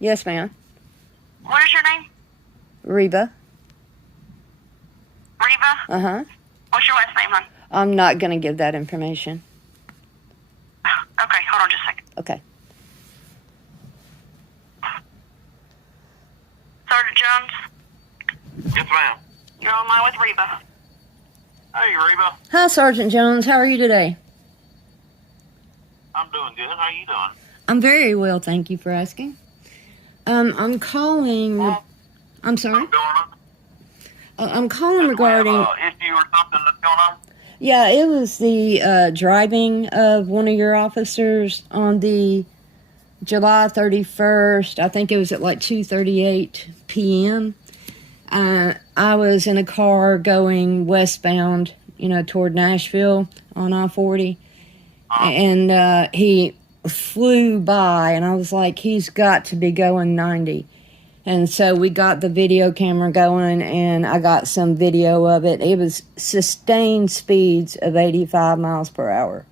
Yes, ma'am. What is your name? Reba. Reba? Uh-huh. What's your last name, hon? I'm not going to give that information. Okay, hold on just a second. Okay. Sergeant Jones? Yes, ma'am. You're on line with Reba. Hey, Reba. Hi, Sergeant Jones. How are you today? I'm doing good. How you doing? I'm very well, thank you for asking. I'm calling... I'm sorry? What's going on? I'm calling regarding... We have an issue or something that's going on? Yeah, it was the driving of one of your officers on the July 31st. I think it was at like 2:38 p.m. I was in a car going westbound, toward Nashville on I-40. And he flew by, and I was like, he's got to be going 90. And so we got the video camera going, and I got some video of it. It was sustained speeds of 85 miles per hour.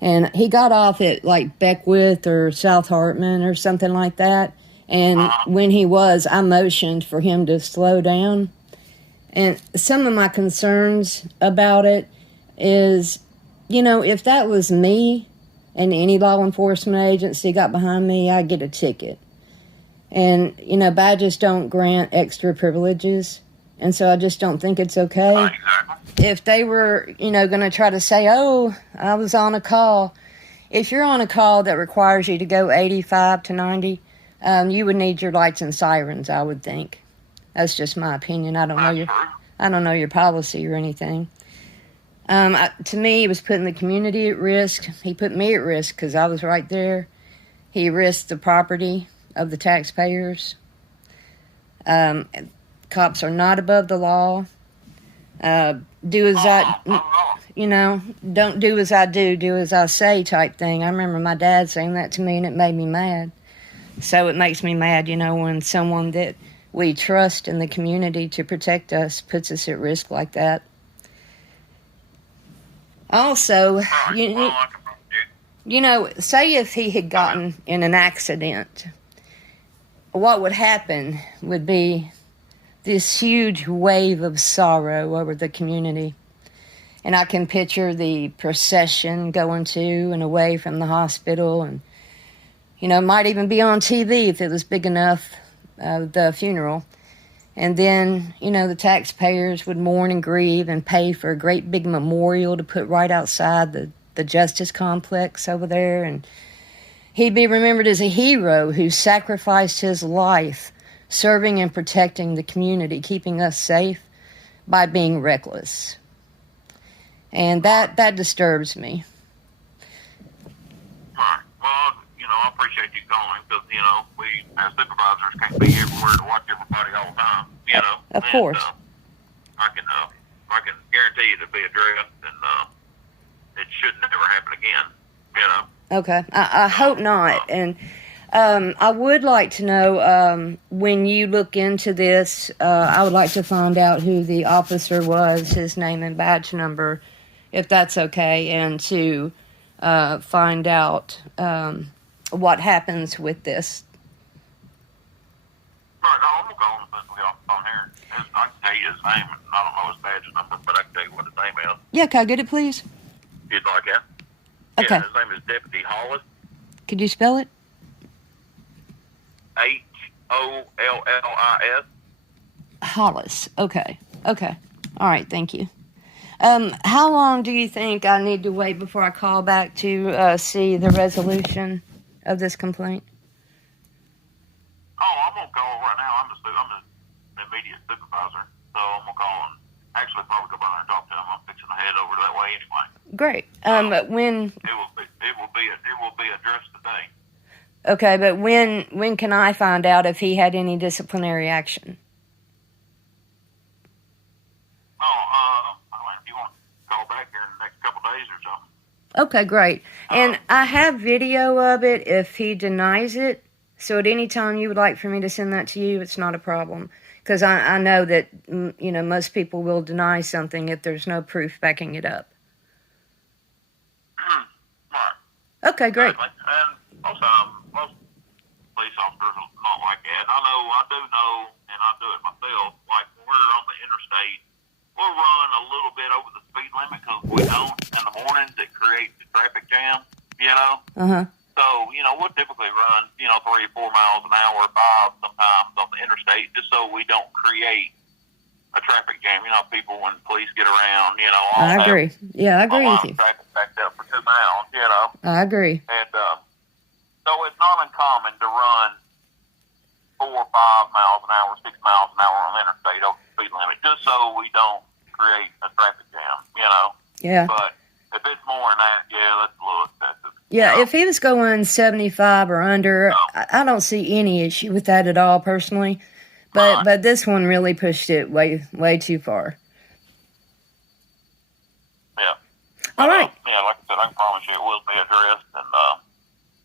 And he got off at like Beckwith or South Hartman or something like that. And when he was, I motioned for him to slow down. And some of my concerns about it is, if that was me and any law enforcement agency got behind me, I'd get a ticket. And, badges don't grant extra privileges. And so I just don't think it's okay. Exactly. If they were, going to try to say, oh, I was on a call. If you're on a call that requires you to go 85 to 90, you would need your lights and sirens, I would think. That's just my opinion. I don't know your policy or anything. To me, he was putting the community at risk. He put me at risk because I was right there. He risked the property of the taxpayers. Cops are not above the law. Do as don't do as I do as I say type thing. I remember my dad saying that to me, and it made me mad. So it makes me mad, when someone that we trust in the community to protect us puts us at risk like that. Also, say if he had gotten in an accident, what would happen would be this huge wave of sorrow over the community. And I can picture the procession going to and away from the hospital, and, might even be on TV if it was big enough, the funeral. And then, the taxpayers would mourn and grieve and pay for a great big memorial to put right outside the Justice Complex over there. And he'd be remembered as a hero who sacrificed his life serving and protecting the community, keeping us safe by being reckless. And that disturbs me. Right. Well, I appreciate you calling because, we as supervisors can't be everywhere to watch everybody all the time, Of course. I can guarantee you to be addressed, and it should never happen again, Okay. I hope not. And I would like to know, when you look into this, I would like to find out who the officer was, his name and badge number, if that's okay, and to find out what happens with this. Right, I'm going to call him since we off the phone here. I can tell you his name, and I don't know his badge number, but I can tell you what his name is. Yeah, can I get it, please? If you'd like that. Okay. Yeah, his name is Deputy Hollis. Could you spell it? Hollis. Hollis. Okay. All right, thank you. How long do you think I need to wait before I call back to see the resolution of this complaint? Oh, I'm going to call right now. I'm an immediate supervisor, so I'm going to call and actually probably go by there and talk to him. I'm fixing to head over that way anyway. Great. When... It will be addressed today. Okay, but when can I find out if he had any disciplinary action? If you want to call back here in the next couple of days or something. Okay, great. And I have video of it if he denies it. So at any time you would like for me to send that to you, it's not a problem. Because I know that, most people will deny something if there's no proof backing it up. Right. Okay, great. Exactly. And most police officers will not I do know, and I do it myself. Like when we're on the interstate, we'll run a little bit over the speed limit because if we don't in the mornings, it creates a traffic jam. Uh-huh. So we'll typically run 3 or 4 miles an hour, 5 sometimes on the interstate, just so we don't create a traffic jam. People when police get around, all I agree. Yeah, I agree with you. Traffic backed up for 2 miles, I agree. and so it's not uncommon to run 4 or 5 miles an hour, 6 miles an hour on the interstate over the speed limit, just so we don't create a traffic jam, Yeah. But if it's more than that, yeah, that's a little excessive. Yeah, if he was going 75 or under, I don't see any issue with that at all, personally. But this one really pushed it way too far. Yeah. All right. Yeah, like I said, I can promise you it will be addressed. And,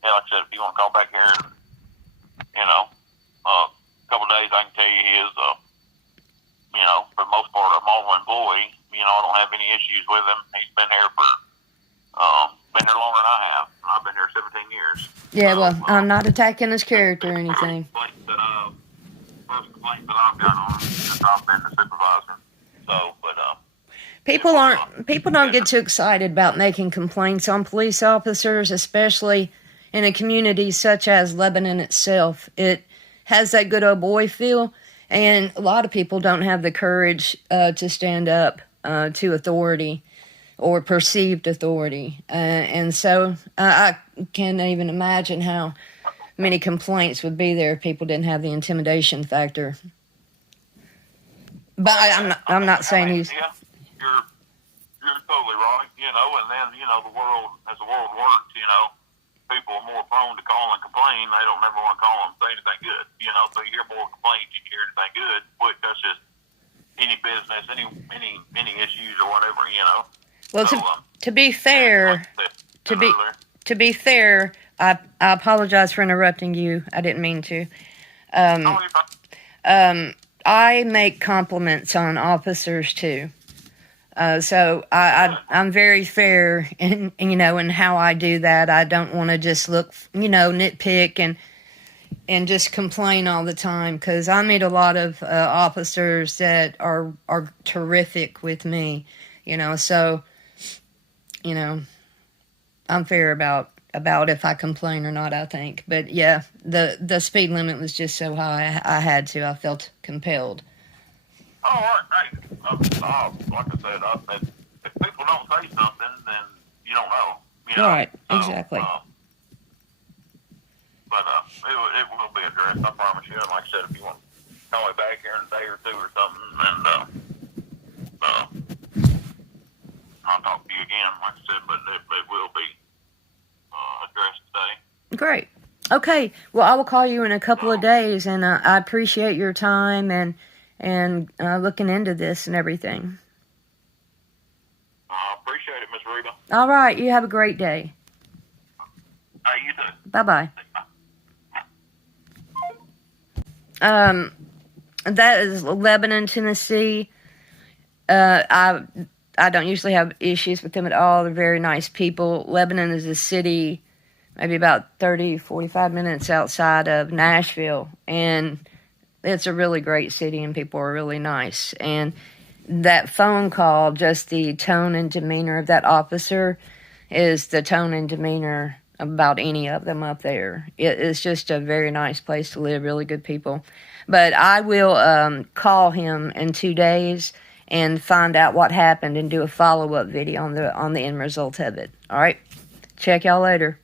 like I said, if you want to call back here and, a couple of days, I can tell you he is, for the most part, a mobile employee. I don't have any issues with him. He's been here longer than I have. I've been here 17 years. Yeah, well, I'm not attacking his character or anything. First complaint that I've got on him since I've been the supervisor. So, but, People don't get too excited about making complaints on police officers, especially in a community such as Lebanon itself. It has that good old boy feel, and a lot of people don't have the courage to stand up to authority or perceived authority. And so I can't even imagine how many complaints would be there if people didn't have the intimidation factor. But I'm not saying he's... Yeah, you're totally right, and then, the world, as the world works, people are more prone to call and complain. They don't never want to call and say anything good, so you hear more complaints, you hear anything good, which that's just any business, any issues or whatever, Well, so, to be fair, to be fair, I apologize for interrupting you. I didn't mean to. I make compliments on officers too. So I'm very fair in how I do that. I don't want to just look, nitpick and just complain all the time, because I meet a lot of officers that are terrific with me, so, I'm fair about if I complain or not, I think. But yeah, the speed limit was just so high, I felt compelled. Oh, all right. Hey, like I said, if people don't say something, then you don't know. Right, exactly. But it will be addressed, I promise you. And like I said, if you want to call me back here in a day or two or something, and I'll talk to you again, like I said, but it will be addressed today. Great. Okay. Well, I will call you in a couple of days, and I appreciate your time and looking into this and everything. I appreciate it, Miss Reba. All right. You have a great day. Hey, you too. Bye-bye. That is Lebanon, Tennessee. I don't usually have issues with them at all. They're very nice people. Lebanon is a city maybe about 30, 45 minutes outside of Nashville, and it's a really great city, and people are really nice. And that phone call, just the tone and demeanor of that officer is the tone and demeanor about any of them up there. It's just a very nice place to live, really good people. But I will call him in 2 days and find out what happened and do a follow-up video on the end result of it. All right? Check y'all later.